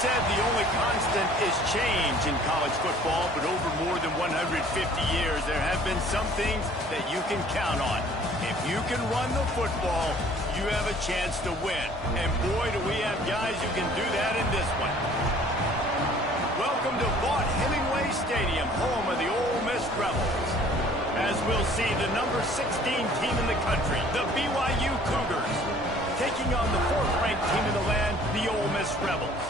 said the only constant is change in college football, but over more than 150 years, there have been some things that you can count on. If you can run the football, you have a chance to win. And boy, do we have guys who can do that in this one. Welcome to Vaught Hemingway Stadium, home of the Ole Miss Rebels. As we'll see, the number 16 team in the country, the BYU Cougars, taking on the 4th-ranked team in the land, the Ole Miss Rebels.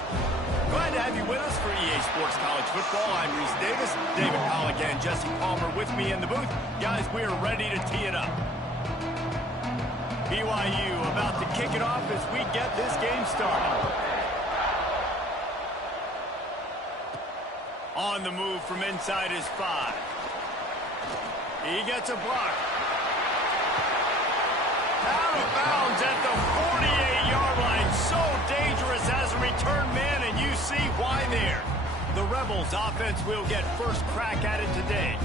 Glad to have you with us for EA Sports College Football. I'm Reese Davis, David Pollock and Jesse Palmer with me in the booth. Guys, we are ready to tee it up. BYU about to kick it off as we get this game started. On the move from inside his 5. He gets a block. Out of bounds at the 48-yard line. So dangerous as a return man, and you see why there. The Rebels offense will get first crack at it today.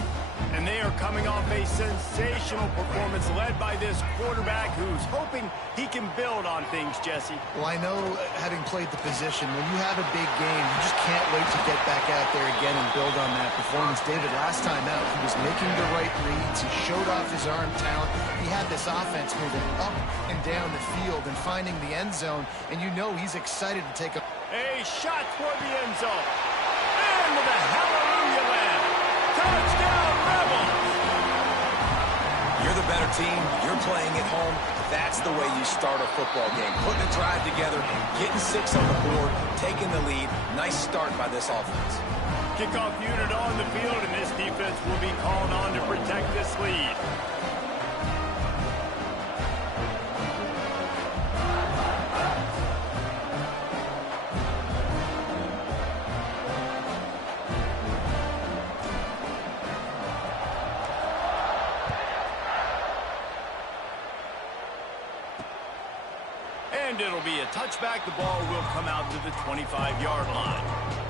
And they are coming off a sensational performance led by this quarterback who's hoping he can build on things, Jesse. Well, I know, having played the position, when you have a big game, you just can't wait to get back out there again and build on that performance. David, last time out, he was making the right reads. He showed off his arm talent. He had this offense moving up and down the field and finding the end zone. And you know he's excited to take a shot toward the end zone. And with a hallelujah land. Touchdown, Rebels! You're the better team. You're playing at home. That's the way you start a football game. Putting a drive together, getting 6 on the board, taking the lead. Nice start by this offense. Kickoff unit on the field, and this defense will be called on to protect this lead. And it'll be a touchback. The ball will come out to the 25-yard line.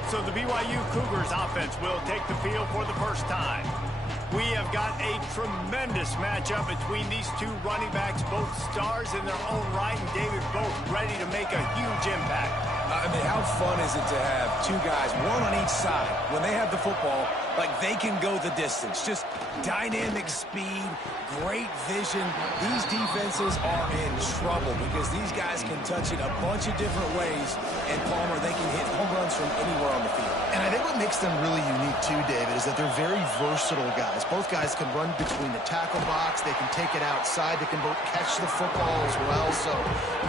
So the BYU Cougars offense will take the field for the first time. We have got a tremendous matchup between these two running backs, both stars in their own right, and David, both ready to make a huge impact. I mean, how fun is it to have two guys, one on each side, when they have the football, like they can go the distance. Just dynamic speed, great vision. These defenses are in trouble because these guys can touch it a bunch of different ways, and Palmer, they can hit home runs from anywhere on the field. And I think what makes them really unique too, David, is that they're very versatile guys. Both guys can run between the tackle box. They can take it outside. They can both catch the football as well. So,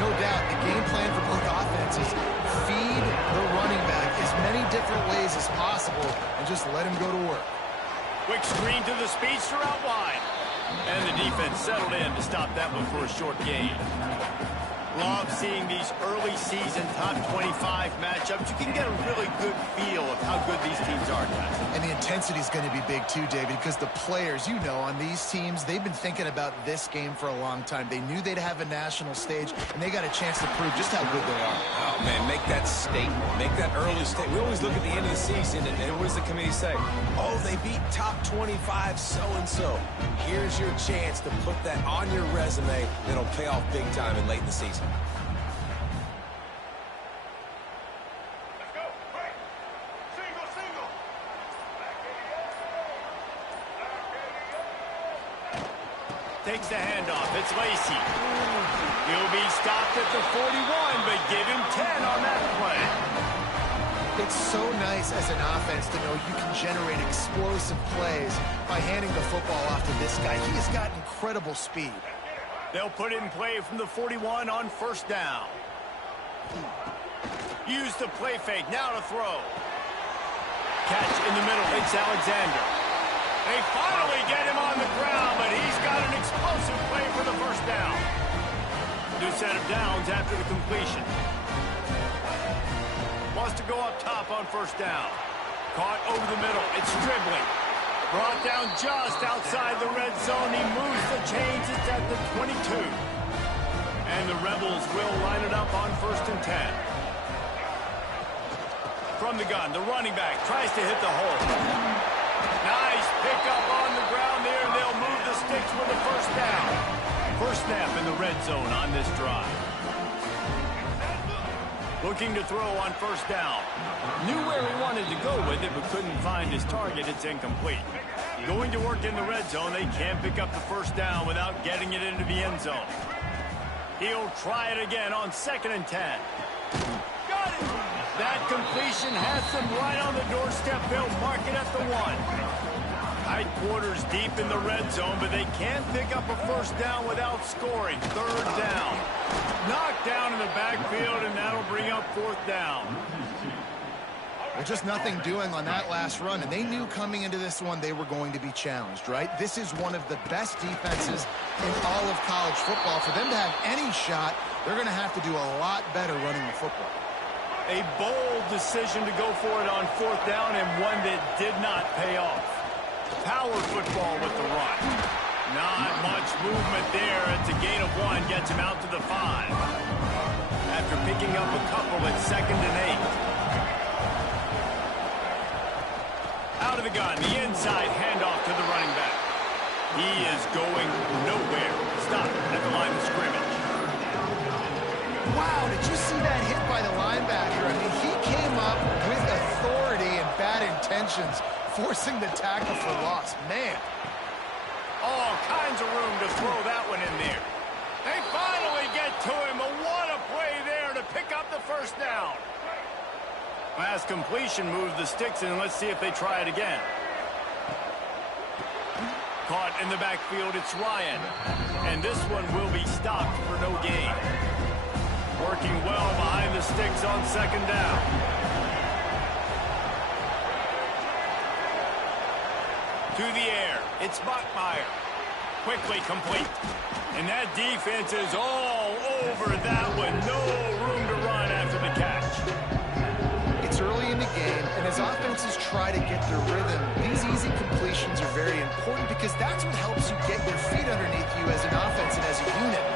no doubt, the game plan for both offenses, feed the running back as many different ways as possible and just let him go to work. Quick screen to the speedster out wide. And the defense settled in to stop that one for a short gain. Love seeing these early season top 25 matchups. You can get a really good feel of how good these teams are, guys. And the intensity is going to be big too, David, because the players, you know, on these teams, they've been thinking about this game for a long time. They knew they'd have a national stage, and they got a chance to prove just how good they are. Oh, man, make that statement. Make that early statement. We always look at the end of the season, and what does the committee say? Oh, they beat top 25 so-and-so. Here's your chance to put that on your resume that'll pay off big time and late in the season. Takes the handoff. It's Lacey. He'll be stopped at the 41, but give him 10 on that play. It's so nice as an offense to know you can generate explosive plays by handing the football off to this guy. He has got incredible speed. They'll put it in play from the 41 on first down. Use the play fake. Now to throw. Catch in the middle. It's Alexander. They finally get him on the ground, but he's got an explosive play for the first down. New set of downs after the completion. Wants to go up top on first down. Caught over the middle. It's dribbling. Brought down just outside the red zone. He moves the chains. It's at the 22. And the Rebels will line it up on first and 10. From the gun, the running back tries to hit the hole. Nice pickup on the ground there, and they'll move the sticks with a first down. First snap in the red zone on this drive. Looking to throw on first down. Knew where he wanted to go with it, but couldn't find his target. It's incomplete. Going to work in the red zone. They can't pick up the first down without getting it into the end zone. He'll try it again on 2nd and 10. Got it! That completion has them right on the doorstep. They'll mark it at the 1. Tight quarters deep in the red zone, but they can't pick up a first down without scoring. 3rd down. Knocked down in the backfield, and that'll bring up 4th down. Well, just nothing doing on that last run, and they knew coming into this one they were going to be challenged, right? This is one of the best defenses in all of college football. For them to have any shot, they're going to have to do a lot better running the football. A bold decision to go for it on 4th down, and one that did not pay off. Power football with the run. Not much movement there. It's a gain of 1, gets him out to the 5. After picking up a couple at 2nd and 8. Out of the gun, the inside handoff to the running back. He is going nowhere. Stop at the line of scrimmage. Wow, did you see that hit by the linebacker? I mean, he came up with authority and bad intentions, forcing the tackle for loss. Man. All kinds of room to throw that one in there. They finally get to him. But what a play there to pick up the first down. Pass completion moves the sticks in. Let's see if they try it again. Caught in the backfield, it's Ryan. And this one will be stopped for no gain. Working well behind the sticks on 2nd down. To the air, it's Bachmeier. Quickly complete. And that defense is all over that one. No room to run after the catch. It's early in the game, and as offenses try to get their rhythm, these easy completions are very important because that's what helps you get your feet underneath you as an offense and as a unit.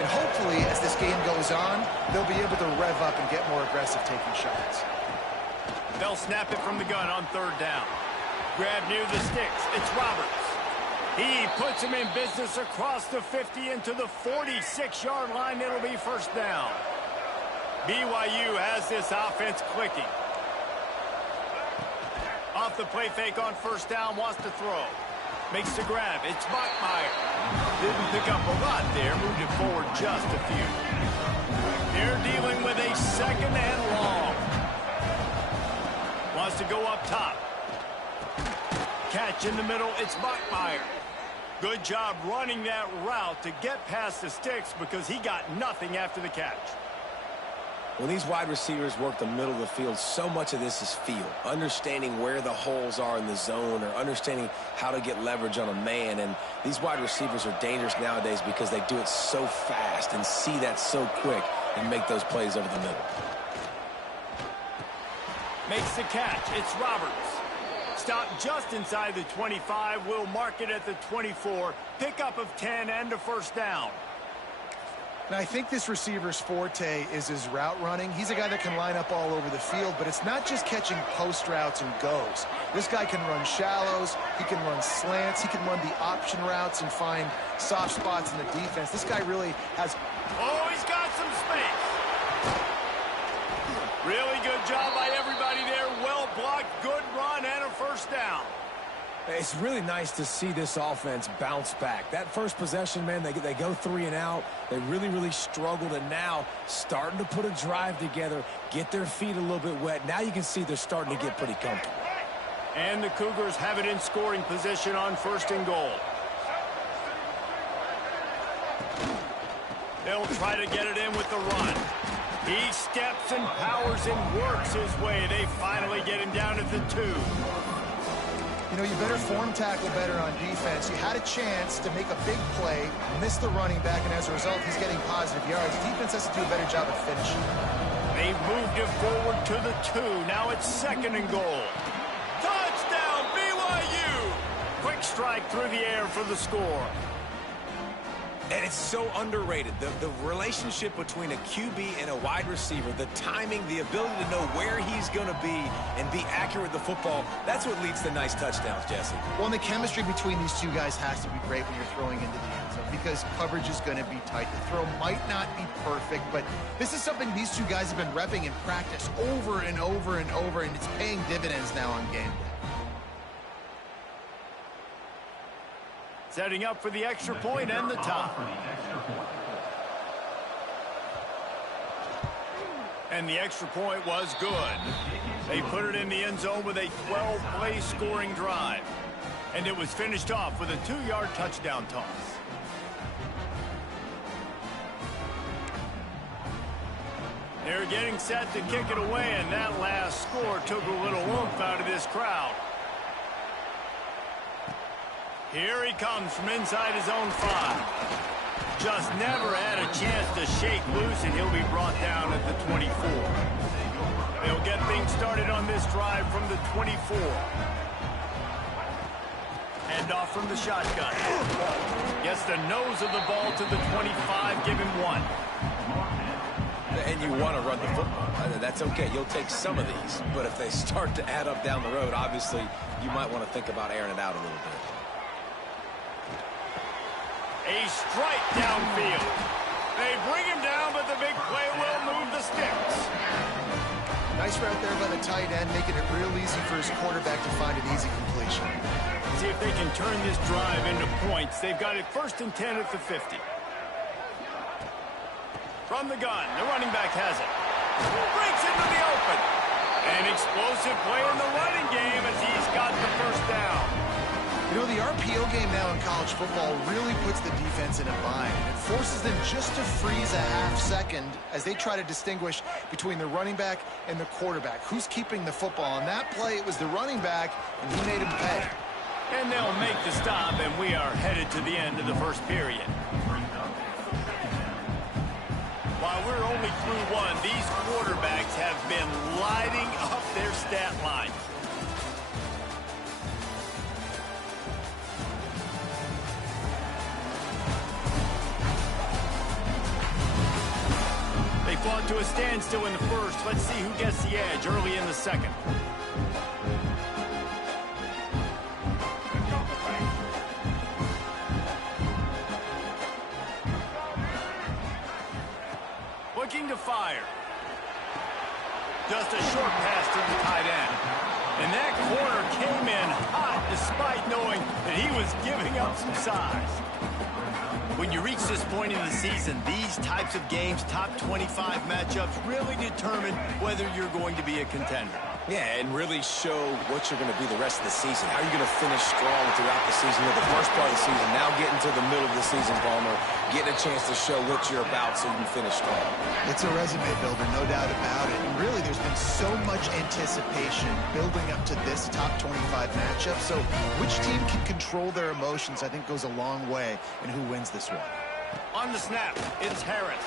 And hopefully, as this game goes on, they'll be able to rev up and get more aggressive taking shots. They'll snap it from the gun on 3rd down. Grab near the sticks. It's Roberts. He puts him in business across the 50 into the 46-yard line. It'll be first down. BYU has this offense clicking. Off the play fake on first down, wants to throw. Makes the grab. It's Bachmeier. Didn't pick up a lot there. Moved it forward just a few. They're dealing with a 2nd and long. Wants to go up top. Catch in the middle. It's Bachmeier. Good job running that route to get past the sticks because he got nothing after the catch. When these wide receivers work the middle of the field, so much of this is feel. Understanding where the holes are in the zone or understanding how to get leverage on a man. And these wide receivers are dangerous nowadays because they do it so fast and see that so quick and make those plays over the middle. Makes the catch. It's Roberts. Stopped just inside the 25. We'll mark it at the 24. Pickup of 10 and a first down. And I think this receiver's forte is his route running. He's a guy that can line up all over the field, but it's not just catching post routes and goes. This guy can run shallows, he can run slants, he can run the option routes and find soft spots in the defense. This guy really has... Oh, he's got some space. Really good job by everybody there. Well blocked, good run, and a first down. It's really nice to see this offense bounce back. That first possession, man, they go 3 and out. They really struggled, and now starting to put a drive together, get their feet a little bit wet. Now you can see they're starting to get pretty comfortable. And the Cougars have it in scoring position on 1st and goal. They'll try to get it in with the run. He steps and powers and works his way. They finally get him down at the 2. You know, you better form tackle better on defense. You had a chance to make a big play, miss the running back, and as a result, he's getting positive yards. Defense has to do a better job of finishing. They moved it forward to the 2. Now it's 2nd and goal. Touchdown, BYU! Quick strike through the air for the score. And it's so underrated. The relationship between a QB and a wide receiver, the timing, the ability to know where he's going to be and be accurate with the football, that's what leads to nice touchdowns, Jesse. Well, and the chemistry between these two guys has to be great when you're throwing into the end zone. because coverage is going to be tight. The throw might not be perfect, but this is something these two guys have been repping in practice over and over and over, and it's paying dividends now on game day. Setting up for the extra point and the top. And the extra point was good. They put it in the end zone with a 12-play scoring drive. And it was finished off with a 2-yard touchdown toss. They're getting set to kick it away, and that last score took a little oomph out of this crowd. Here he comes from inside his own 5. Just never had a chance to shake loose, and he'll be brought down at the 24. They'll get things started on this drive from the 24. Hand off from the shotgun. Gets the nose of the ball to the 25, give him 1. And you want to run the football. That's okay. You'll take some of these. But if they start to add up down the road, obviously, you might want to think about airing it out a little bit. A strike downfield. They bring him down, but the big play will move the sticks. Nice route there by the tight end, making it real easy for his quarterback to find an easy completion. See if they can turn this drive into points. They've got it 1st and 10 at the 50. From the gun, the running back has it. Breaks into the open. An explosive play in the running game as he's got the 1st down. You know, the RPO game now in college football really puts the defense in a bind. It forces them just to freeze a half second as they try to distinguish between the running back and the quarterback. Who's keeping the football? On that play, it was the running back, and he made him pay. And they'll make the stop, and we are headed to the end of the 1st period. While we're only through 1, these quarterbacks have been lighting up their stat line. They fought to a standstill in the 1st. Let's see who gets the edge early in the 2nd. Looking to fire. Just a short pass to the tight end. And that corner came in hot despite knowing that he was giving up some size. When you reach this point in the season, these types of games, top 25 matchups, really determine whether you're going to be a contender. Yeah, and really show what you're going to be the rest of the season. How are you going to finish strong throughout the season? You're the first part of the season, now getting to the middle of the season, Palmer, getting a chance to show what you're about so you can finish strong. It's a resume builder, no doubt about it. And really, there's been so much anticipation building up to this top 25 matchup. So which team can control their emotions, I think, goes a long way in who wins this one. On the snap, it's Harris.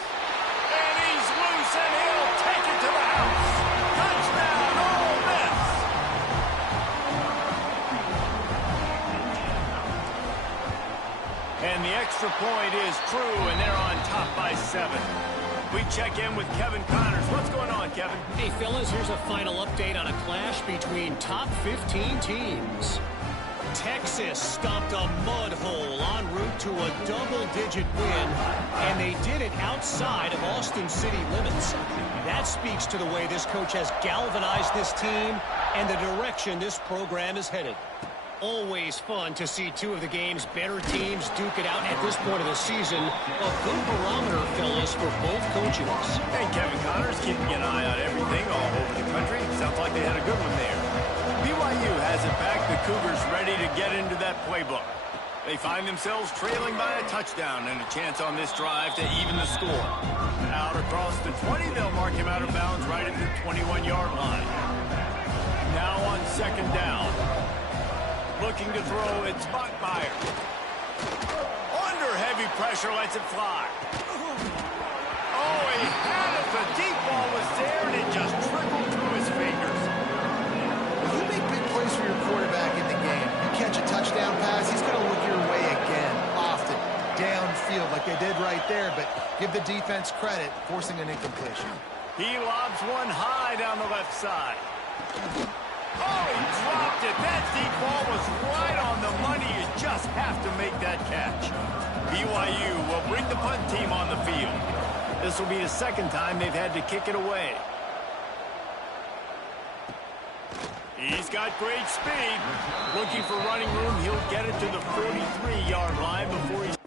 And he's loose, and he'll take it to the house. Touchdown, Ole Miss! And the extra point is true, and they're on top by 7. We check in with Kevin Connors. What's going on, Kevin? Hey, fellas, here's a final update on a clash between top 15 teams. Texas stomped a mud hole en route to a double-digit win, and they did it outside of Austin city limits. That speaks to the way this coach has galvanized this team and the direction this program is headed. Always fun to see two of the game's better teams duke it out at this point of the season. A good barometer, fellas, for both coaches. And Kevin Connors keeping an eye on everything all over the country. Sounds like they had a good one there. BYU has it back. The Cougars ready to get into that playbook. They find themselves trailing by a touchdown and a chance on this drive to even the score. Out across the 20, they'll mark him out of bounds right at the 21-yard line. Now on 2nd down. Looking to throw, it's Bachmeyer. Under heavy pressure, lets it fly. Oh, he had it. The deep ball was there, and it just trickled through his fingers. You make big plays for your quarterback in the game. You catch a touchdown pass, he's going to look your way again, often, downfield like they did right there, but give the defense credit, forcing an incompletion. He lobs one high down the left side. Oh, he dropped it. That deep ball was right on the money. You just have to make that catch. BYU will bring the punt team on the field. This will be the second time they've had to kick it away. He's got great speed. Looking for running room. He'll get it to the 43-yard line before he's...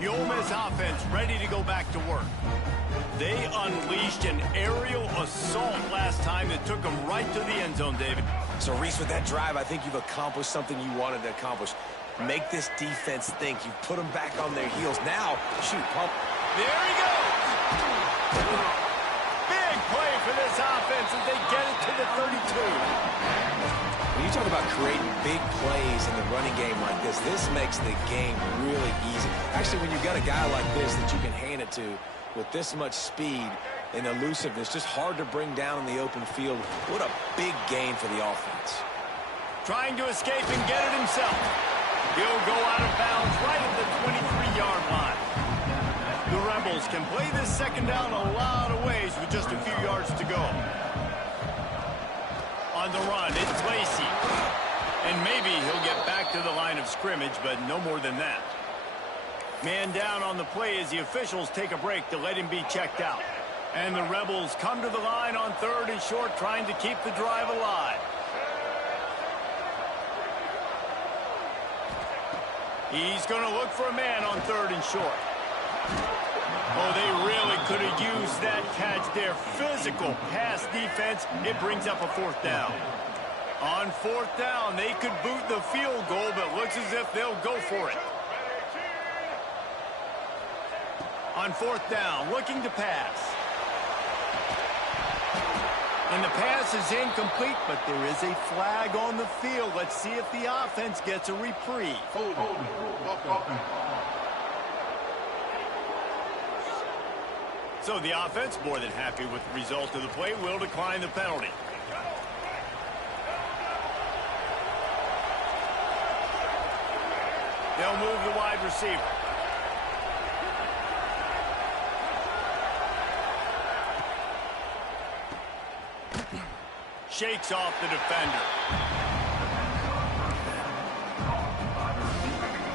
The Ole Miss offense ready to go back to work. They unleashed an aerial assault last time that took them right to the end zone, David. So, Reese, with that drive, I think you've accomplished something you wanted to accomplish. Make this defense think. You've put them back on their heels. Now, shoot, pump. There he goes. Big play for this offense as they get it to the 32. When you talk about creating big plays in the running game like this makes the game really easy. Actually, when you've got a guy like this that you can hand it to with this much speed and elusiveness, just hard to bring down in the open field. What a big gain for the offense. Trying to escape and get it himself. He'll go out of bounds right at the 23-yard line. The Rebels can play this second down a lot of ways with just a few yards to go. On the run, it's Lacey. And maybe he'll get back to the line of scrimmage, but no more than that. Man down on the play as the officials take a break to let him be checked out. And the Rebels come to the line on 3rd and short, trying to keep the drive alive. He's going to look for a man on 3rd and short. Oh, they really could have used that catch there. Physical pass defense. It brings up a 4th down. On 4th down, they could boot the field goal, but looks as if they'll go for it. On 4th down, looking to pass. And the pass is incomplete, but there is a flag on the field. Let's see if the offense gets a reprieve. So the offense, more than happy with the result of the play, will decline the penalty. They'll move the wide receiver. Shakes off the defender.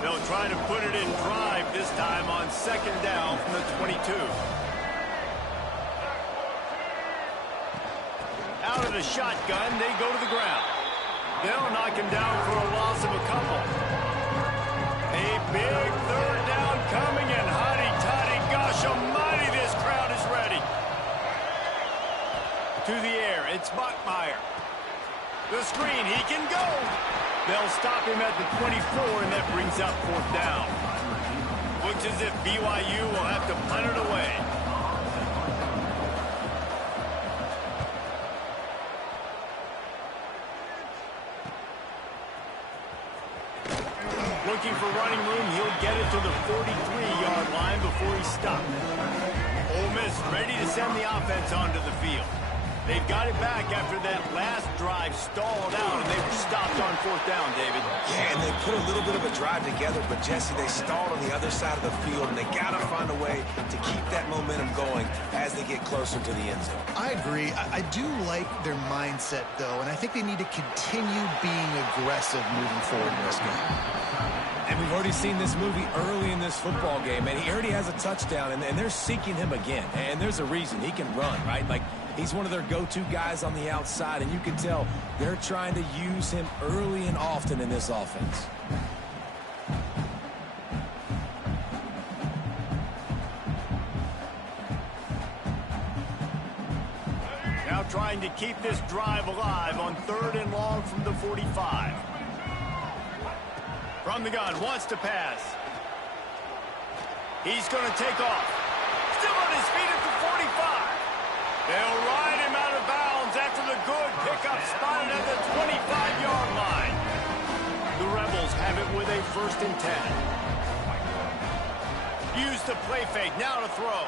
They'll try to put it in drive this time on 2nd down from the 22. Out of the shotgun, they go to the ground. They'll knock him down for a loss of a couple. A big 3rd down coming, and hotty-toddy, gosh almighty, this crowd is ready. To the air, it's Bachmeier. The screen, he can go. They'll stop him at the 24, and that brings up 4th down. Looks as if BYU will have to punt it away. Looking for running room, he'll get it to the 43-yard line before he's stopped. Ole Miss ready to send the offense onto the field. They've got it back after that last drive stalled out, and they were stopped on 4th down, David. Yeah, and they put a little bit of a drive together, but, Jesse, they stalled on the other side of the field, and they got to find a way to keep that momentum going as they get closer to the end zone. I agree. I do like their mindset, though, and I think they need to continue being aggressive moving forward in this game. And we've already seen this movie early in this football game, and he already has a touchdown, and they're seeking him again. And there's a reason. He can run, right? Like, he's one of their go-to guys on the outside, and you can tell they're trying to use him early and often in this offense. Now trying to keep this drive alive on 3rd and long from the 45. From the gun, wants to pass. He's going to take off. Still on his feet at the 45. They'll ride him out of bounds after the good pickup spotted at the 25-yard line. The Rebels have it with a 1st and 10. Use the play fake, now to throw.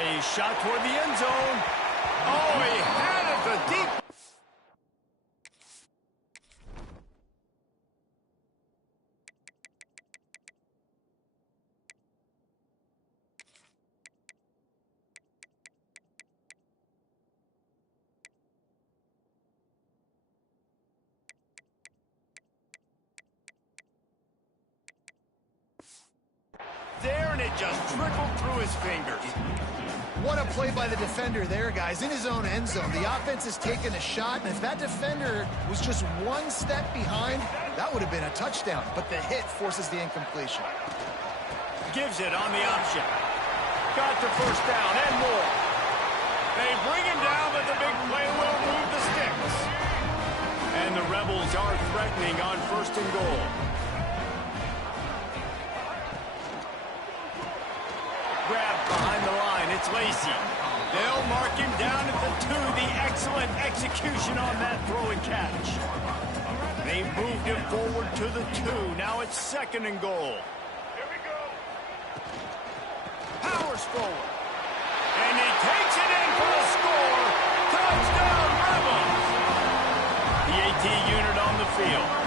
A shot toward the end zone. Oh, he had it, the deep. There, and it just trickled through his fingers. What a play by the defender there, guys. In his own end zone, the offense has taken a shot, and if that defender was just one step behind, that would have been a touchdown. But the hit forces the incompletion. Gives it on the option. Got the 1st down and more. They bring him down, but the big play will move the sticks. And the Rebels are threatening on 1st and goal. Grab behind the line, it's Lacey. They'll mark him down at the 2. The excellent execution on that throw and catch. They moved him forward to the 2. Now it's 2nd and goal. Here we go. Powers forward. And he takes it in for the score. Touchdown, Rebels. The AT unit on the field.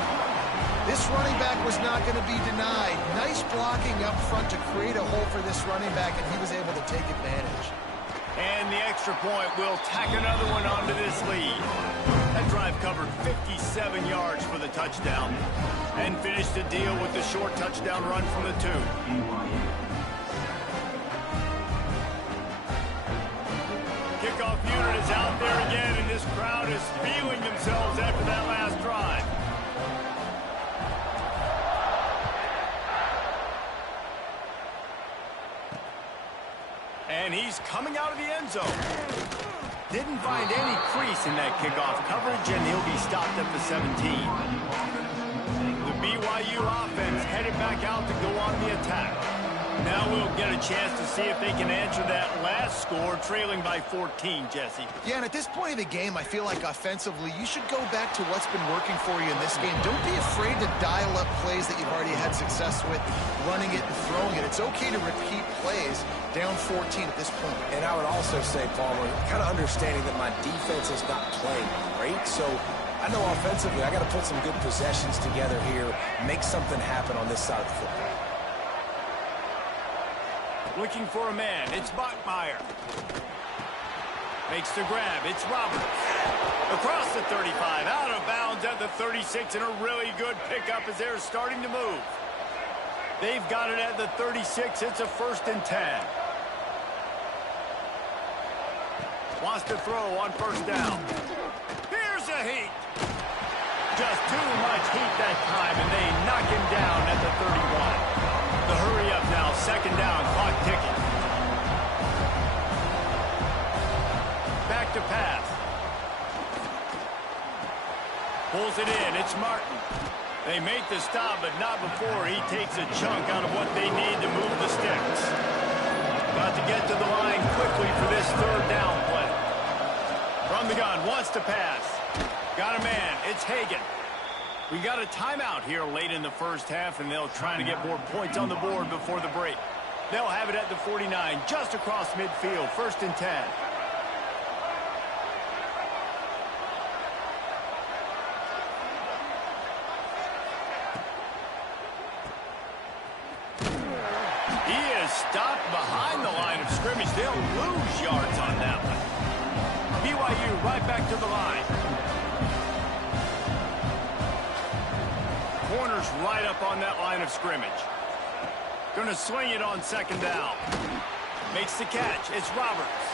This running back was not going to be denied. Nice blocking up front to create a hole for this running back, and he was able to take advantage. And the extra point will tack another one onto this lead. That drive covered 57 yards for the touchdown and finished the deal with the short touchdown run from the 2. Kickoff unit is out there again, and this crowd is feeling themselves after that last drive. And he's coming out of the end zone. Didn't find any crease in that kickoff coverage, and he'll be stopped at the 17. The BYU offense headed back out to go on the attack. Now we'll get a chance to see if they can answer that last score, trailing by 14, Jesse. Yeah, and at this point of the game, I feel like offensively, you should go back to what's been working for you in this game. Don't be afraid to dial up plays that you've already had success with, running it and throwing it. It's okay to repeat plays down 14 at this point. And I would also say, Palmer, kind of understanding that my defense is not playing great, so I know offensively I got to put some good possessions together here, make something happen on this side of the football. Looking for a man, it's Bachmeier. Makes the grab, it's Roberts. Across the 35, out of bounds at the 36, and a really good pickup as they're starting to move. They've got it at the 36, it's a 1st and 10. Wants to throw on 1st down. Here's a heat. Just too much heat that time, and they knock him down at the 31. The hurry up now, 2nd down, clock ticking. Back to pass. Pulls it in, it's Martin. They make the stop, but not before he takes a chunk out of what they need to move the sticks. Got to get to the line quickly for this 3rd down play. From the gun, wants to pass. Got a man, it's Hagan. We got a timeout here late in the 1st half, and they'll try to get more points on the board before the break. They'll have it at the 49, just across midfield, 1st and 10. He is stopped behind the line of scrimmage. They'll lose yards on that one. BYU right back to the line. Corner's right up on that line of scrimmage. Gonna swing it on 2nd down. Makes the catch. It's Roberts.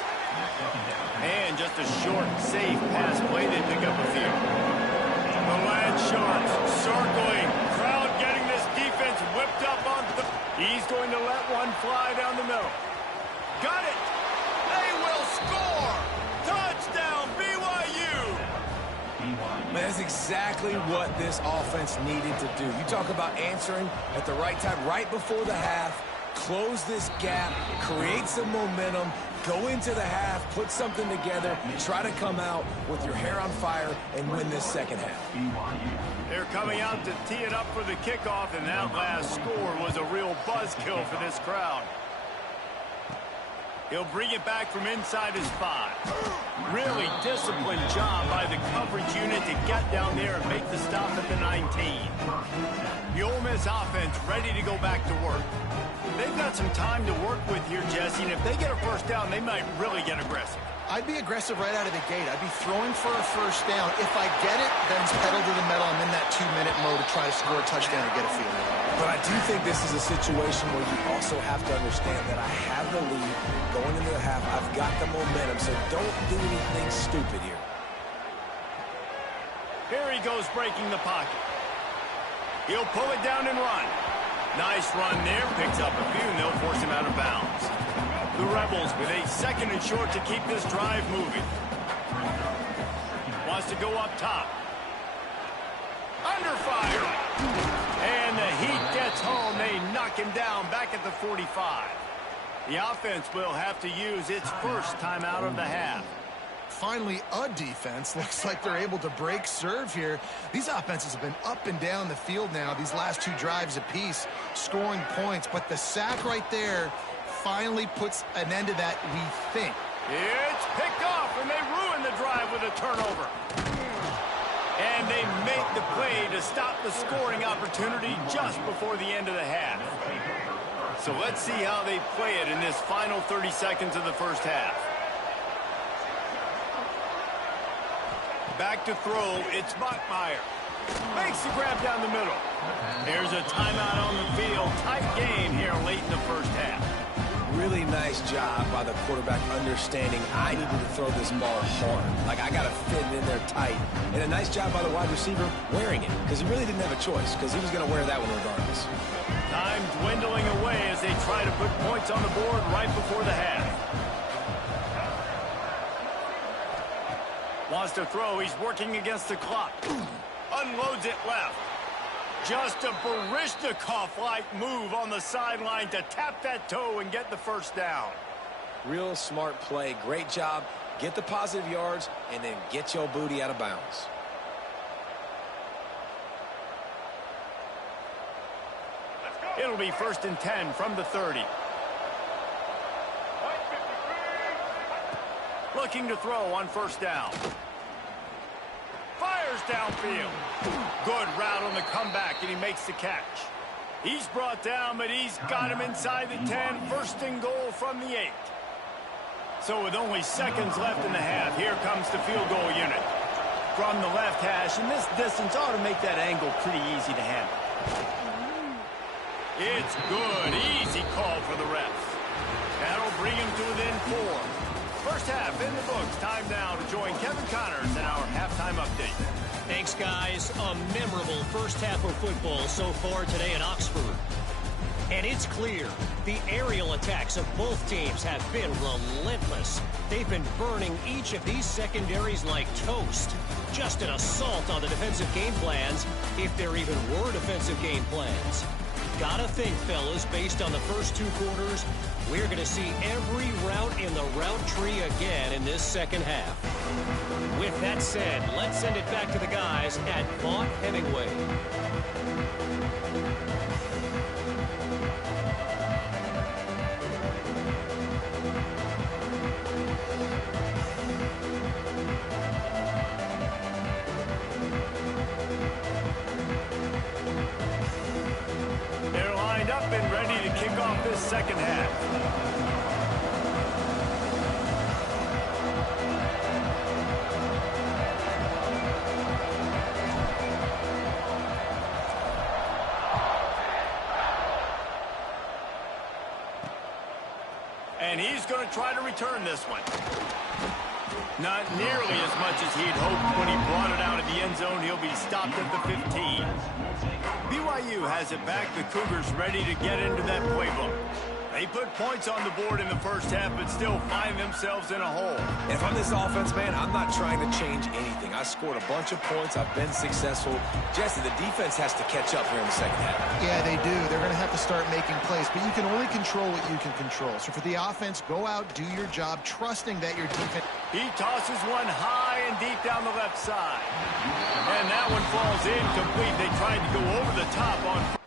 And just a short, safe pass play. They pick up a few. The Land Sharks circling. Crowd getting this defense whipped up on the... He's going to let one fly down the middle. Got it. They will score. Touchdown, BYU. That's exactly what this offense needed to do. You talk about answering at the right time, right before the half, close this gap, create some momentum, Go into the half, put something together, try to come out with your hair on fire and win this second half. They're coming out to tee it up for the kickoff, and that last score was a real buzzkill for this crowd. He'll bring it back from inside his 5. Really disciplined job by the coverage unit to get down there and make the stop at the 19. The Ole Miss offense ready to go back to work. They've got some time to work with here, Jesse, and if they get a first down, they might really get aggressive. I'd be aggressive right out of the gate. I'd be throwing for a first down. If I get it, then it's pedal to the metal. I'm in that 2-minute mode to try to score a touchdown or get a field goal. But I do think this is a situation where you also have to understand that I have the lead going into the half. I've got the momentum, so don't do anything stupid here. Here he goes breaking the pocket. He'll pull it down and run. Nice run there. Picks up a few, and they'll force him out of bounds. The Rebels with a 2nd and short to keep this drive moving. Wants to go up top. Under fire. And the heat gets home. They knock him down back at the 45. The offense will have to use its first timeout of the half. Finally, a defense. Looks like they're able to break serve here. These offenses have been up and down the field now, these last 2 drives apiece, scoring points. But the sack right there finally puts an end to that, we think. It's picked off, and they ruin the drive with a turnover. And they make the play to stop the scoring opportunity just before the end of the half. So let's see how they play it in this final 30 seconds of the first half. Back to throw, it's Bachmeier. Makes the grab down the middle. There's a timeout on the field. Tight game here late in the first half. Really nice job by the quarterback understanding I needed to throw this ball hard. Like, I got to fit it in there tight. And a nice job by the wide receiver wearing it, because he really didn't have a choice, because he was going to wear that one regardless. Time dwindling away as they try to put points on the board right before the half. Wants to throw. He's working against the clock. Unloads it left. Just a Baryshnikov-like move on the sideline to tap that toe and get the first down. Real smart play. Great job. Get the positive yards and then get your booty out of bounds. It'll be 1st and 10 from the 30. Looking to throw on first down. Fires downfield. Good route on the comeback, and he makes the catch. He's brought down, but he's got him inside the 10. 1st and goal from the 8. So with only seconds left in the half, here comes the field goal unit. From the left hash, and this distance ought to make that angle pretty easy to handle. It's good. Easy call for the refs. That'll bring him to within 4. First half in the books. Time now to join Kevin Connors in our halftime update. Thanks, guys. A memorable first half of football so far today in Oxford. And it's clear the aerial attacks of both teams have been relentless. They've been burning each of these secondaries like toast. Just an assault on the defensive game plans, if there even were defensive game plans. Gotta think, fellas, based on the first 2 quarters, we're going to see every route in the route tree again in this second half. With that said, let's send it back to the guys at Vaught Hemingway. They're lined up and ready to kick off this second half. And he's going to try to return this one. Not nearly as much as he'd hoped when he brought it out of the end zone. He'll be stopped at the 15. BYU has it back. The Cougars ready to get into that playbook. They put points on the board in the first half, but still find themselves in a hole. And if I'm this offense, man, I'm not trying to change anything. I scored a bunch of points. I've been successful. Jesse, the defense has to catch up here in the second half. Yeah, they do. They're going to have to start making plays, but you can only control what you can control. So for the offense, go out, do your job, trusting that your defense... He tosses one high and deep down the left side. And that one falls incomplete. They tried to go over the top on...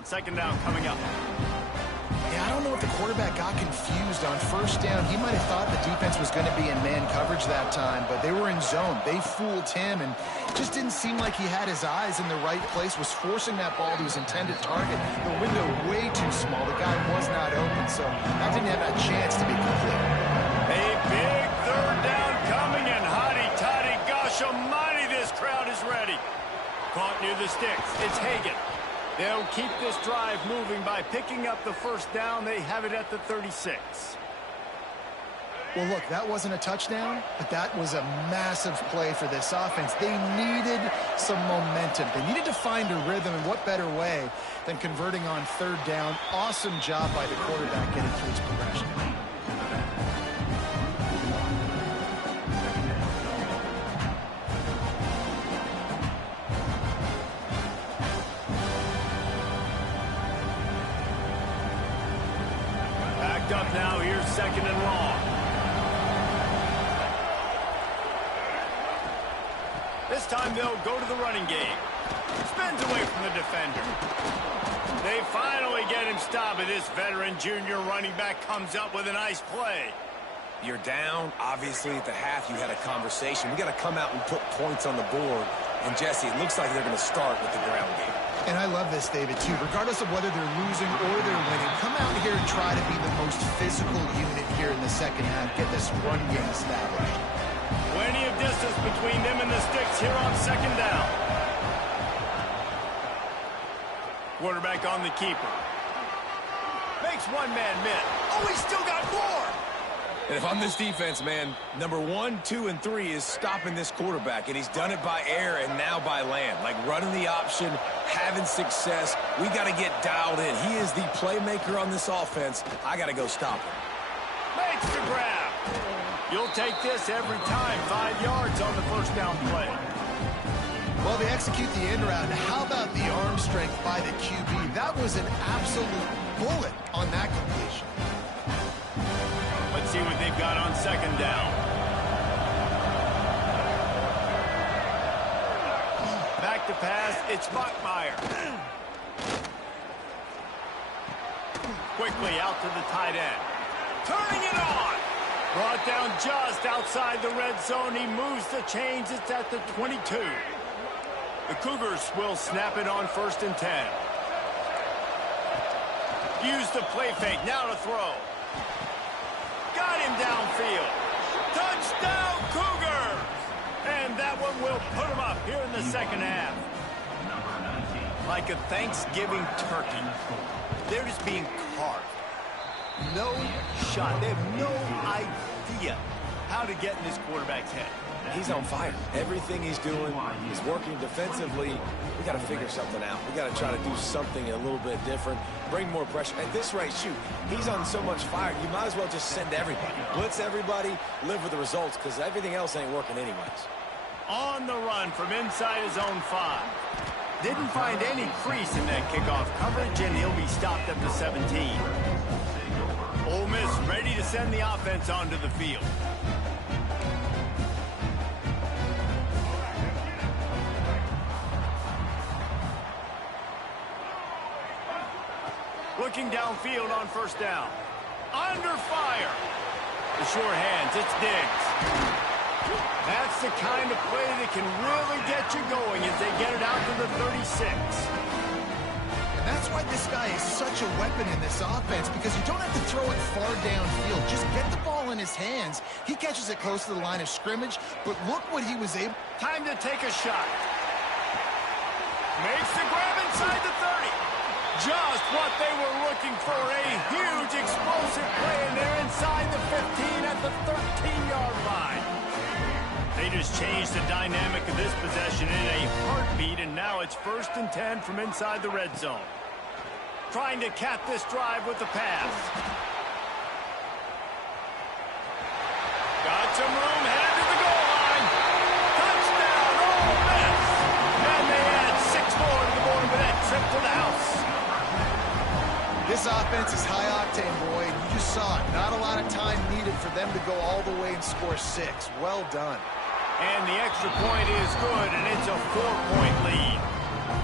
On second down coming up. Yeah, I don't know if the quarterback got confused on first down. He might have thought the defense was going to be in man coverage that time, but they were in zone. They fooled him and just didn't seem like he had his eyes in the right place, was forcing that ball to his intended target. The window way too small. The guy was not open, so that didn't have that chance to be complete. A big third down coming, and hotty-toddy, gosh almighty, this crowd is ready. Caught near the sticks. It's Hagan. They'll keep this drive moving by picking up the first down. They have it at the 36. Well, look, that wasn't a touchdown, but that was a massive play for this offense. They needed some momentum. They needed to find a rhythm, and what better way than converting on third down. Awesome job by the quarterback getting through his progression. Up now, here's second and long. This time they'll go to the running game. Spins away from the defender. They finally get him stopped, and this veteran junior running back comes up with a nice play. You're down. Obviously, at the half, you had a conversation. We got to come out and put points on the board. And, Jesse, it looks like they're going to start with the ground game. And I love this, David, too. Regardless of whether they're losing or they're winning, come out here and try to be the most physical unit here in the second half. Get this run game established. Plenty of distance between them and the sticks here on second down. Quarterback on the keeper. Makes one man miss. Oh, he's still got more. And if I'm this defense, man, number 1, 2, and 3 is stopping this quarterback, and he's done it by air and now by land. Like running the option, having success. We got to get dialed in. He is the playmaker on this offense. I got to go stop him. Makes the grab. You'll take this every time. 5 yards on the first down play. Well, they execute the end route. How about the arm strength by the QB? That was an absolute bullet on that completion. Let's see what they've got on second down. Back to pass, it's Bachmeier. Quickly out to the tight end. Turning it on. Brought down just outside the red zone. He moves the chains. It's at the 22. The Cougars will snap it on 1st and 10. Use the play fake. Now to throw. Got him downfield. Touchdown, Cougars! And that one will put him up here in the second half. Like a Thanksgiving turkey. They're just being carved. No shot. They have no idea how to get in this quarterback's head. He's on fire. Everything he's doing is working defensively. We got to figure something out. We got to try to do something a little bit different. Bring more pressure. At this rate, shoot, he's on so much fire, you might as well just send everybody. Blitz everybody, live with the results, because everything else ain't working anyways. On the run from inside his own 5. Didn't find any crease in that kickoff coverage, and he'll be stopped at the 17. Ole Miss ready to send the offense onto the field. Looking downfield on first down. Under fire. The sure hands, it's Diggs. That's the kind of play that can really get you going as they get it out to the 36. And that's why this guy is such a weapon in this offense, because you don't have to throw it far downfield. Just get the ball in his hands. He catches it close to the line of scrimmage, but look what he was able. Time to take a shot. Makes the grab inside the 30. Just what they were looking for, a huge explosive play, and they're inside the 15 at the 13-yard line. They just changed the dynamic of this possession in a heartbeat, and now it's 1st and 10 from inside the red zone. Trying to cap this drive with the pass. Got some room, headed to the goal line. Touchdown, Ole Miss! And they add 6 more to the board with that trip to the house. This offense is high octane, boy, and you just saw it. Not a lot of time needed for them to go all the way and score 6. Well done. And the extra point is good, and it's a 4-point lead.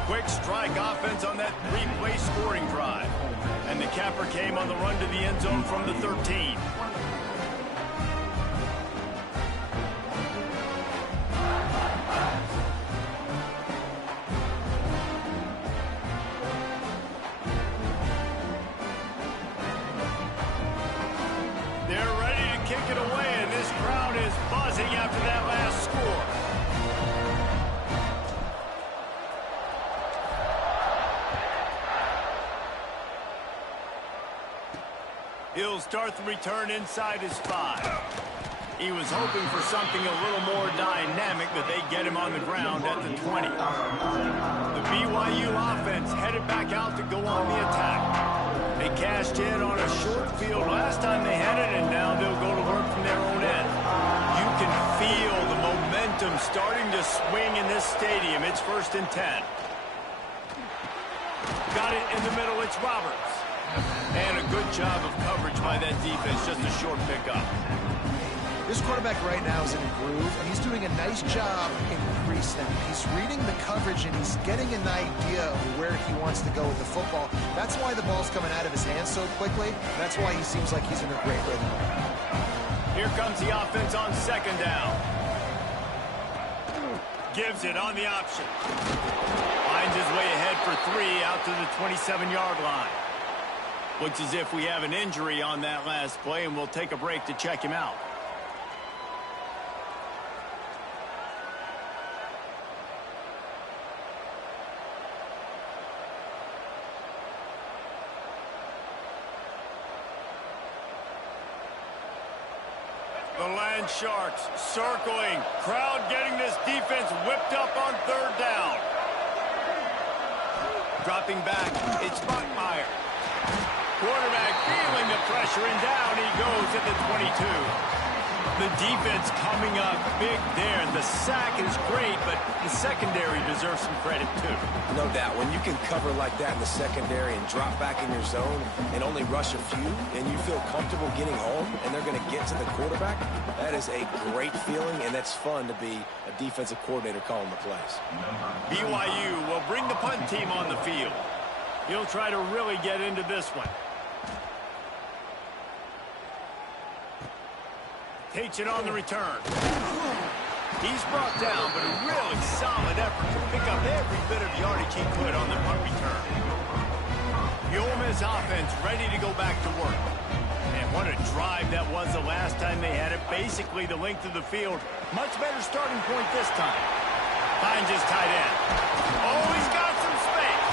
Quick strike offense on that three-play scoring drive. And the capper came on the run to the end zone from the 13. They're ready to kick it away, and this crowd is buzzing after that last score. He'll start the return inside his 5. He was hoping for something a little more dynamic, but they get him on the ground at the 20. The BYU offense headed back out to go on the attack. They cashed in on a short field last time they had it, and now they'll go to work from their own end. You can feel the momentum starting to swing in this stadium. It's 1st and 10. Got it in the middle. It's Roberts. And a good job of coverage by that defense. Just a short pickup. This quarterback right now is in a groove, and he's doing a nice job in pre-snap. He's reading the coverage, and he's getting an idea of where he wants to go with the football. That's why the ball's coming out of his hands so quickly. That's why he seems like he's in a great rhythm. Here comes the offense on 2nd down. Gives it on the option. Finds his way ahead for 3 out to the 27-yard line. Looks as if we have an injury on that last play, and we'll take a break to check him out. The Land Sharks circling. Crowd getting this defense whipped up on 3rd down. Dropping back, it's Bachmeier. Quarterback feeling the pressure, and down he goes at the 22. The defense coming up big there. The sack is great, but the secondary deserves some credit too. No doubt. When you can cover like that in the secondary and drop back in your zone and only rush a few, and you feel comfortable getting home and they're going to get to the quarterback, that is a great feeling, and that's fun to be a defensive coordinator calling the plays. BYU will bring the punt team on the field. He'll try to really get into this one. Takes it on the return. He's brought down, but a really solid effort to pick up every bit of yardage he could on the punt return. The Ole Miss offense ready to go back to work. And what a drive that was the last time they had it. Basically the length of the field. Much better starting point this time. Finds his tight end. Oh, he's got some space.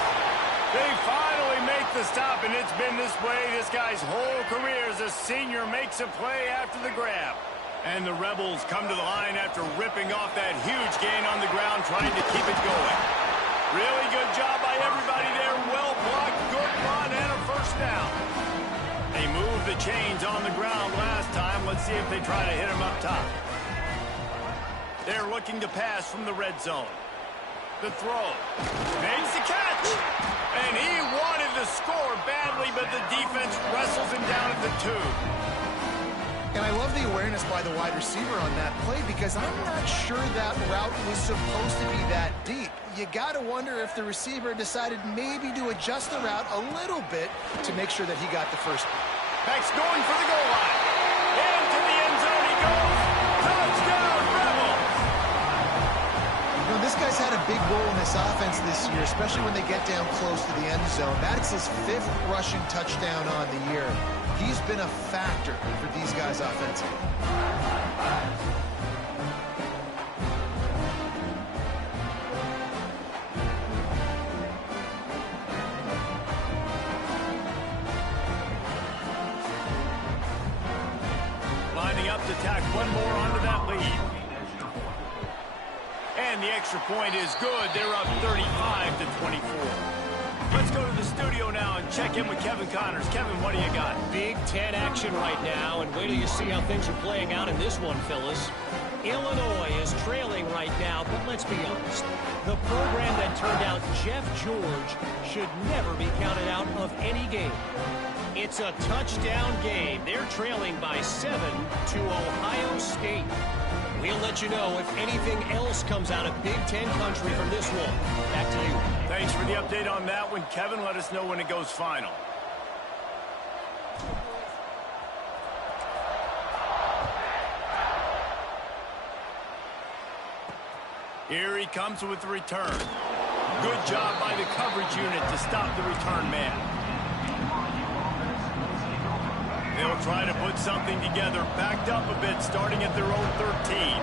They finally make the stop, and it's been this way this guy's whole career as a senior. Makes a play after the grab. And the Rebels come to the line after ripping off that huge gain on the ground, trying to keep it going. Really good job by everybody there. Well blocked, good run, and a 1st down. They moved the chains on the ground last time. Let's see if they try to hit him up top. They're looking to pass from the red zone. The throw. Makes the catch. And he wanted to score badly, but the defense wrestles him down at the 2. And I love the awareness by the wide receiver on that play, because I'm not sure that route was supposed to be that deep. You got to wonder if the receiver decided maybe to adjust the route a little bit to make sure that he got the first. Max going for the goal line. Into the end zone he goes. Touchdown, Rebels! You know, this guy's had a big role in this offense this year, especially when they get down close to the end zone. That's his 5th rushing touchdown on the year. He's been a factor for these guys offensively. Lining up to tack one more onto that lead. And the extra point is good. They're up 35-24. Let's go to the studio now and check in with Kevin Connors. Kevin, what do you got? Big Ten action right now, and wait till you see how things are playing out in this one, Phyllis. Illinois is trailing right now, but let's be honest. The program that turned out Jeff George should never be counted out of any game. It's a touchdown game. They're trailing by 7 to Ohio State. We'll let you know if anything else comes out of Big Ten country from this one. Back to you. Thanks for the update on that one, Kevin. Let us know when it goes final. Here he comes with the return. Good job by the coverage unit to stop the return man. They'll try to put something together, backed up a bit, starting at their own 13.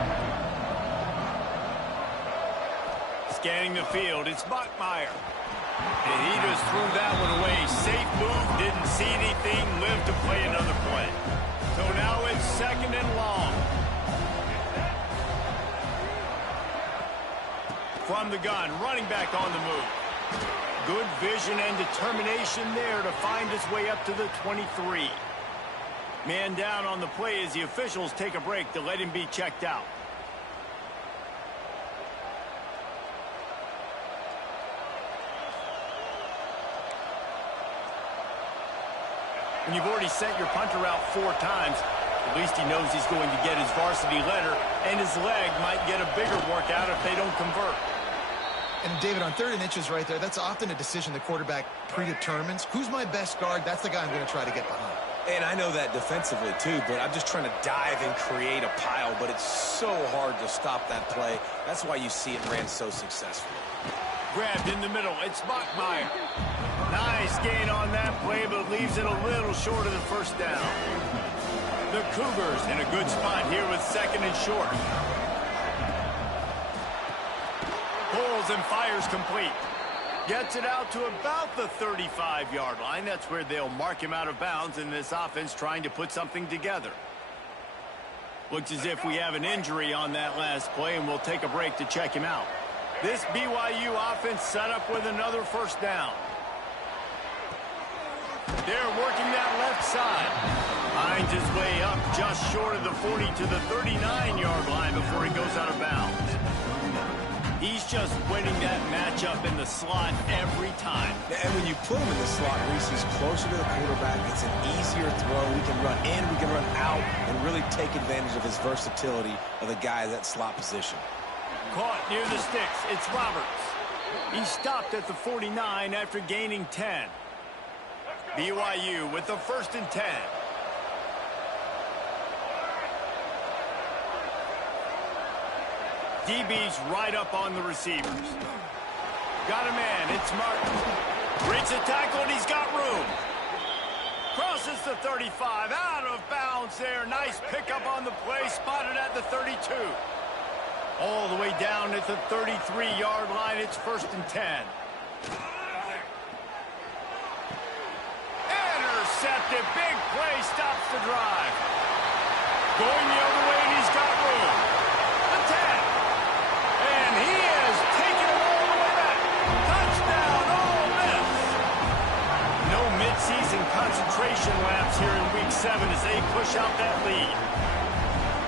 Scanning the field, it's Bachmeier. And he just threw that one away. Safe move, didn't see anything, lived to play another play. So now it's 2nd and long. From the gun, running back on the move. Good vision and determination there to find his way up to the 23. Man down on the play as the officials take a break to let him be checked out. When you've already sent your punter out 4 times, at least he knows he's going to get his varsity letter, and his leg might get a bigger workout if they don't convert. And David, on 3rd and inches right there, that's often a decision the quarterback predetermines. Who's my best guard? That's the guy I'm going to try to get behind. And I know that defensively, too, but I'm just trying to dive and create a pile, but it's so hard to stop that play. That's why you see it ran so successfully. Grabbed in the middle. It's Bachmeier. Nice gain on that play, but leaves it a little short of the first down. The Cougars in a good spot here with 2nd and short. Pulls and fires complete. Gets it out to about the 35-yard line. That's where they'll mark him out of bounds in this offense trying to put something together. Looks as if we have an injury on that last play, and we'll take a break to check him out. This BYU offense set up with another first down. They're working that left side. Finds his way up just short of the 40 to the 39-yard line before he goes out of bounds. He's just winning that matchup in the slot every time. And when you put him in the slot, Reese, he's closer to the quarterback. It's an easier throw. We can run in, we can run out, and really take advantage of his versatility of the guy at that slot position. Caught near the sticks. It's Roberts. He stopped at the 49 after gaining 10. BYU with the 1st and 10. DB's right up on the receivers. Got a man. It's Martin. Breaks a tackle, and he's got room. Crosses the 35. Out of bounds there. Nice pickup on the play. Spotted at the 32. All the way down at the 33-yard line. It's 1st and 10. Intercepted. Big play. Stops the drive. Going the other way, and he's got room. The 10. And he has taken it all the way back. Touchdown, Ole Miss. No midseason concentration laps here in Week 7 as they push out that lead.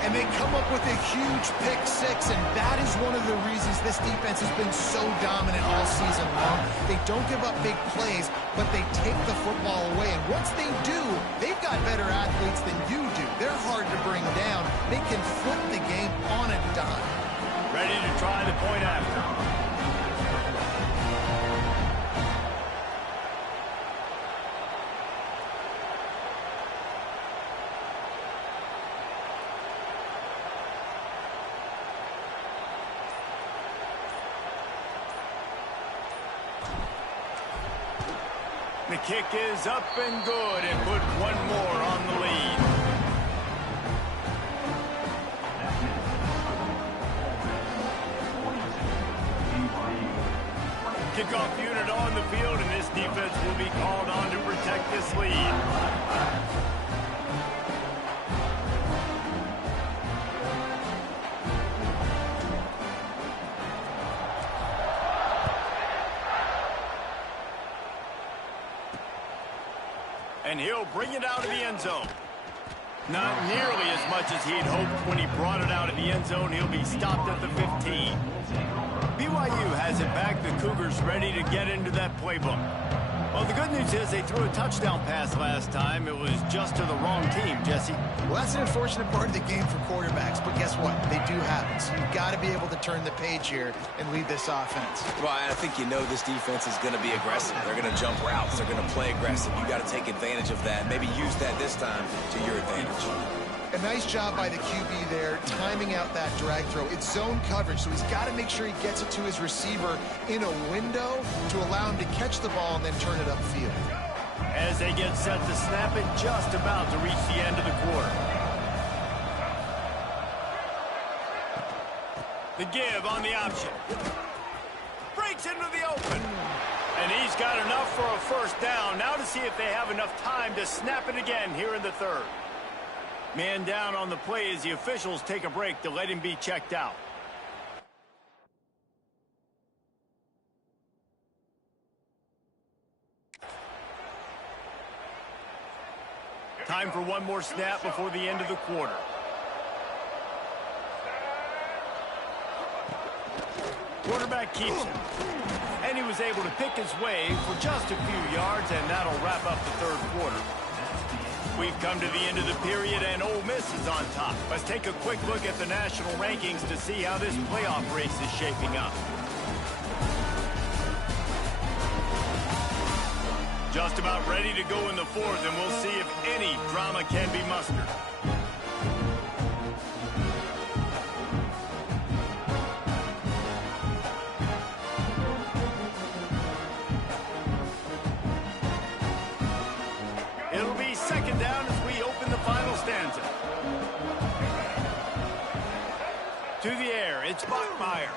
And they come up with a huge pick 6, and that is one of the reasons this defense has been so dominant all season long. They don't give up big plays, but they take the football away. And once they do, they've got better athletes than you do. They're hard to bring down. They can flip the game on a dime. Ready to try the point after. The kick is up and good, and put one more on the lead. Kickoff unit on the field, and this defense will be called on to protect this lead. And he'll bring it out of the end zone. Not nearly as much as he'd hoped when he brought it out of the end zone. He'll be stopped at the 15. BYU has it back. The Cougars ready to get into that playbook. Well, the good news is they threw a touchdown pass last time. It was just to the wrong team, Jesse. Well, that's an unfortunate part of the game for quarterbacks, but guess what? They do happen. So you've got to be able to turn the page here and lead this offense. Well, I think you know this defense is going to be aggressive. They're going to jump routes. They're going to play aggressive. You got to take advantage of that. Maybe use that this time to your advantage. A nice job by the QB there, timing out that drag throw. It's zone coverage, so he's got to make sure he gets it to his receiver in a window to allow him to catch the ball and then turn it upfield. As they get set to snap it, just about to reach the end of the quarter. The give on the option. Breaks into the open. And he's got enough for a first down. Now to see if they have enough time to snap it again here in the third. Man down on the play as the officials take a break to let him be checked out. Time for one more snap before the end of the quarter. Quarterback keeps it. And he was able to pick his way for just a few yards, and that'll wrap up the third quarter. We've come to the end of the period, and Ole Miss is on top. Let's take a quick look at the national rankings to see how this playoff race is shaping up. Just about ready to go in the fourth, and we'll see if any drama can be mustered. It'll be second down as we open the final stanza. To the air, it's Bachmeier.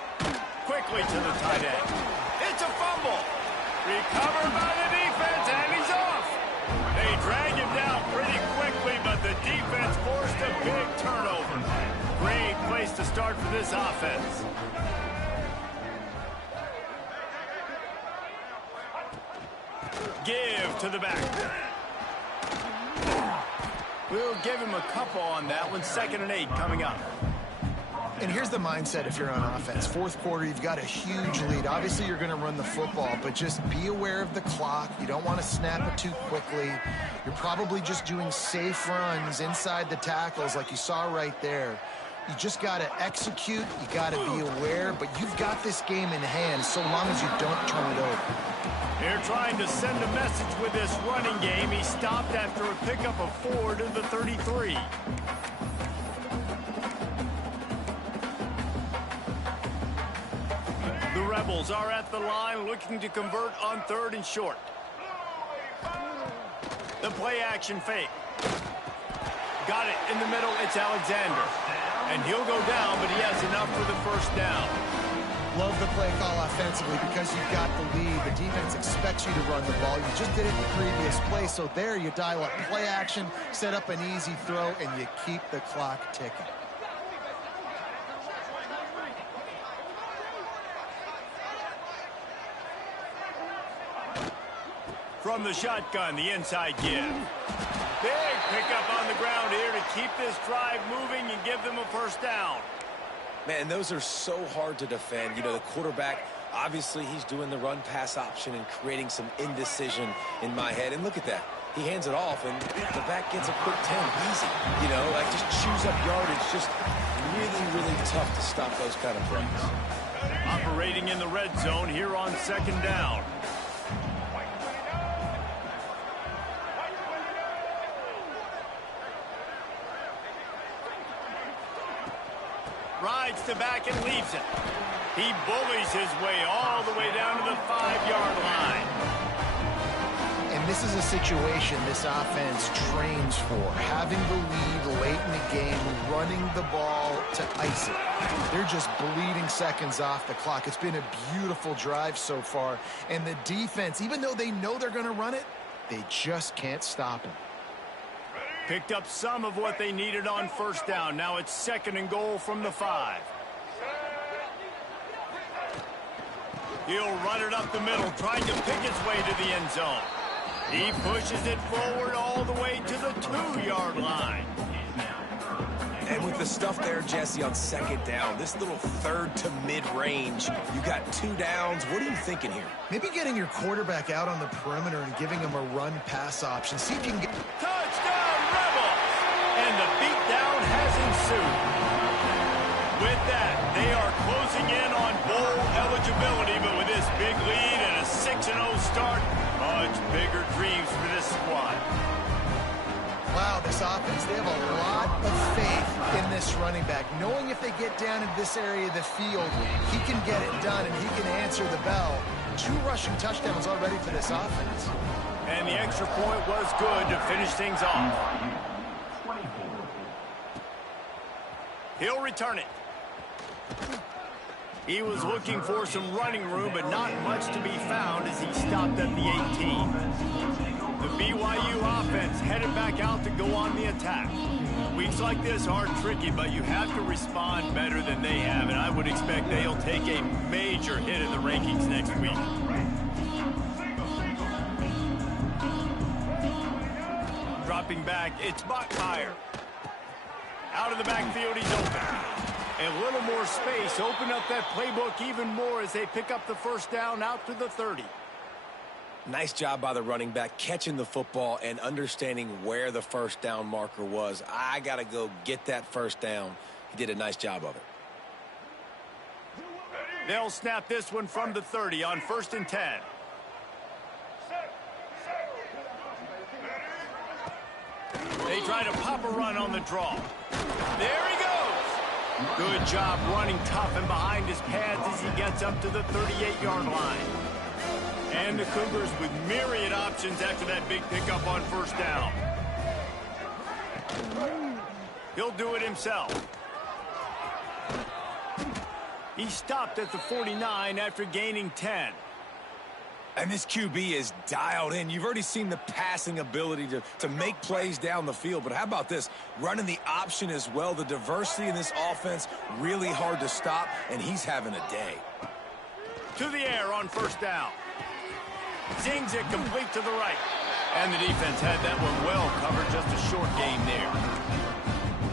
Quickly to the tight end. It's a fumble. Recovered by the defense, and he's off. They drag him down pretty quickly, but the defense forced a big turnover. Great place to start for this offense. Give to the back. We'll give him a couple on that one. 2nd and 8 coming up. And here's the mindset if you're on offense. Fourth quarter, you've got a huge lead. Obviously, you're going to run the football, but just be aware of the clock. You don't want to snap it too quickly. You're probably just doing safe runs inside the tackles like you saw right there. You just got to execute. You got to be aware, but you've got this game in hand so long as you don't turn it over. They're trying to send a message with this running game. He stopped after a pickup of 4 to the 33. The Rebels are at the line looking to convert on 3rd and short. The play action fake. Got it in the middle. It's Alexander. And he'll go down, but he has enough for the first down. Love the play call offensively because you've got the lead. The defense expects you to run the ball. You just did it the previous play, so there you dial up play action, set up an easy throw, and you keep the clock ticking. From the shotgun, the inside give. Big pickup on the ground here to keep this drive moving and give them a first down. Man, those are so hard to defend. You know, the quarterback, obviously he's doing the run-pass option and creating some indecision in my head. And look at that. He hands it off, and the back gets a quick 10. Easy. You know, like just chews up yardage. Just really, really tough to stop those kind of plays. Operating in the red zone here on 2nd down. Rides to back and leaves it. He bullies his way all the way down to the 5-yard line. And this is a situation this offense trains for. Having the lead late in the game, running the ball to ice it. They're just bleeding seconds off the clock. It's been a beautiful drive so far. And the defense, even though they know they're going to run it, they just can't stop it. Picked up some of what they needed on first down. Now it's 2nd and goal from the 5. He'll run it up the middle, trying to pick his way to the end zone. He pushes it forward all the way to the 2-yard line. And with the stuff there, Jesse, on second down, this little third to mid-range, you got 2 downs. What are you thinking here? Maybe getting your quarterback out on the perimeter and giving him a run-pass option. See if you can get... Touchdown, Rebels! And the beatdown has ensued. With that, they are closing in on bowl eligibility, but with this big lead and a 6-0 start, much bigger dreams for this squad. Wow, this offense, they have a lot of faith in this running back. Knowing if they get down in this area of the field, he can get it done and he can answer the bell. 2 rushing touchdowns already for this offense. And the extra point was good to finish things off. He'll return it. He was looking for some running room, but not much to be found as he stopped at the 18. The BYU offense headed back out to go on the attack. Weeks like this are tricky, but you have to respond better than they have, and I would expect they'll take a major hit in the rankings next week. Dropping back, it's Bachmeier. Out of the backfield, he's open. A little more space, open up that playbook even more as they pick up the first down out to the 30. Nice job by the running back, catching the football and understanding where the first down marker was. I got to go get that first down. He did a nice job of it. They'll snap this one from the 30 on 1st and 10. They try to pop a run on the draw. There he goes. Good job running tough and behind his pads as he gets up to the 38-yard line. And the Cougars with myriad options after that big pickup on first down. He'll do it himself. He stopped at the 49 after gaining 10. And this QB is dialed in. You've already seen the passing ability to make plays down the field. But how about this? Running the option as well. The diversity in this offense, really hard to stop, and he's having a day. To the air on first down. Zings it complete to the right. And the defense had that one well covered, just a short game there.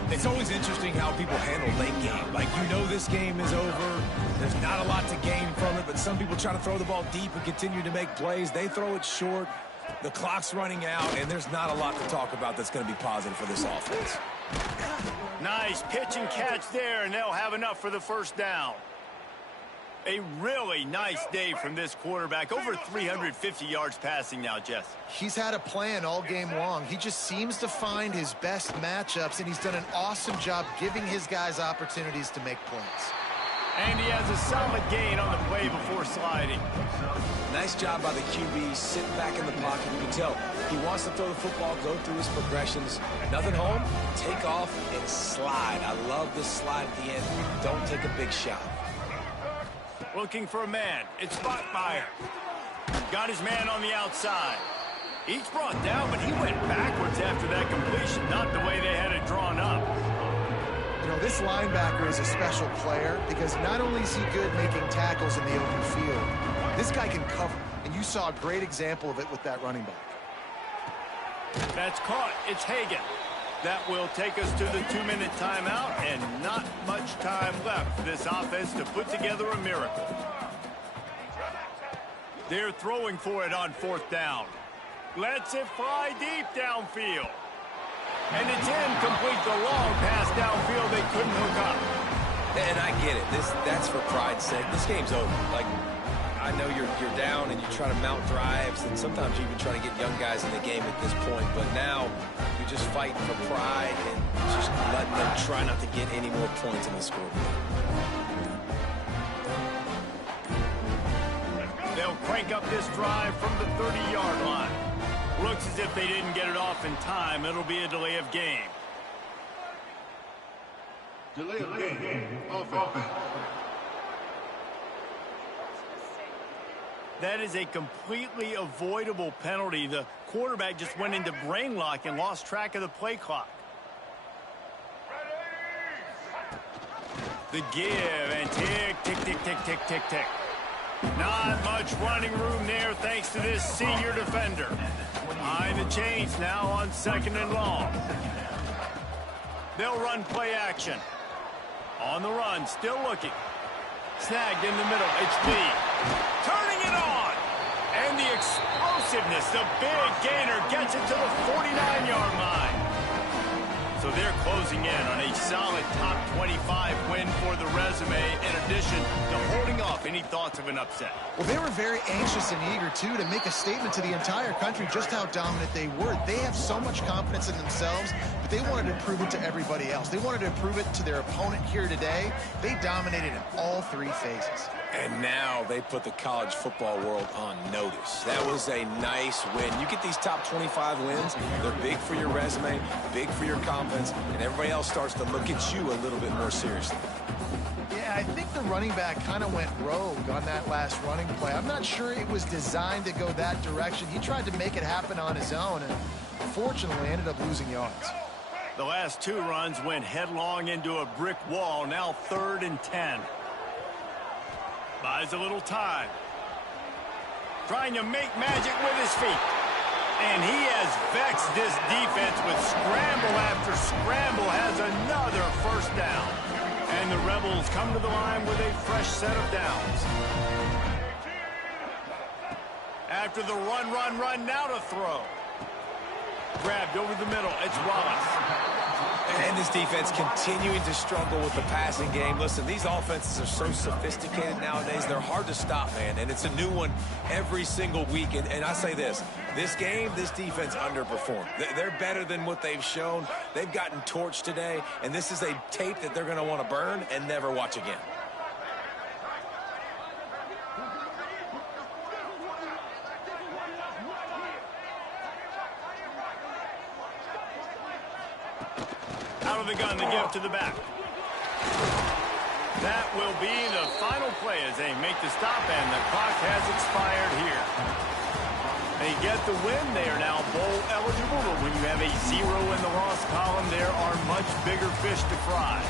It's always interesting how people handle late game. Like, you know this game is over. There's not a lot to gain from it, but some people try to throw the ball deep and continue to make plays. They throw it short. The clock's running out, and there's not a lot to talk about that's going to be positive for this offense. Nice pitch and catch there, and they'll have enough for the first down. A really nice day from this quarterback. Over 350 yards passing now, Jess. He's had a plan all game long. He just seems to find his best matchups, and he's done an awesome job giving his guys opportunities to make plays. And he has a solid gain on the play before sliding. Nice job by the QB, sitting back in the pocket. You can tell he wants to throw the football, go through his progressions. Nothing home, take off, and slide. I love this slide at the end. Don't take a big shot. Looking for a man. It's Bachmeier. Got his man on the outside. He's brought down, but he went backwards after that completion, not the way they had it drawn up. You know, this linebacker is a special player because not only is he good making tackles in the open field, this guy can cover. And you saw a great example of it with that running back. That's caught. It's Hagan. That will take us to the 2-minute timeout, and not much time left for this offense to put together a miracle. They're throwing for it on 4th down. Lets it fly deep downfield. And it's incomplete. The long pass downfield they couldn't hook up. And I get it. That's for pride's sake. This game's over. Like, I know you're down and you try to mount drives, and sometimes you even try to get young guys in the game at this point. But now you're just fighting for pride and just letting them try not to get any more points in the scoreboard. They'll crank up this drive from the 30-yard line. Looks as if they didn't get it off in time. It'll be a delay of game. Delay of game. Offense. That is a completely avoidable penalty. The quarterback just went into brain lock and lost track of the play clock. The give, and tick, tick, tick, tick, tick, tick, tick. Not much running room there thanks to this senior defender. Behind the chains now on 2nd and long. They'll run play action. On the run, still looking. Snagged in the middle. It's V. Turning it on. And the explosiveness, the big gainer gets it to the 49-yard line. So they're closing in on a solid top 25 win for the resume, in addition to holding off any thoughts of an upset. Well, they were very anxious and eager, too, to make a statement to the entire country just how dominant they were. They have so much confidence in themselves, but they wanted to prove it to everybody else. They wanted to prove it to their opponent here today. They dominated in all three phases. And now they put the college football world on notice. That was a nice win. You get these top 25 wins, they're big for your resume, big for your confidence, and everybody else starts to look at you a little bit more seriously. Yeah, I think the running back kind of went rogue on that last running play. I'm not sure it was designed to go that direction. He tried to make it happen on his own, and unfortunately ended up losing yards. The last two runs went headlong into a brick wall, now 3rd and 10. Buys a little time. Trying to make magic with his feet. And he has vexed this defense with scramble after scramble, has another first down. And the Rebels come to the line with a fresh set of downs. After the run, now to throw. Grabbed over the middle, it's Wallace. And this defense continuing to struggle with the passing game. Listen, these offenses are so sophisticated nowadays. They're hard to stop, man. And it's a new one every single week. And I say this game, this defense underperformed. They're better than what they've shown. They've gotten torched today. And this is a tape that they're going to want to burn and never watch again. Out of the gun to give to the back. That will be the final play as they make the stop, and the clock has expired here. They get the win. They are now bowl eligible, but when you have a 0 in the loss column, there are much bigger fish to fry.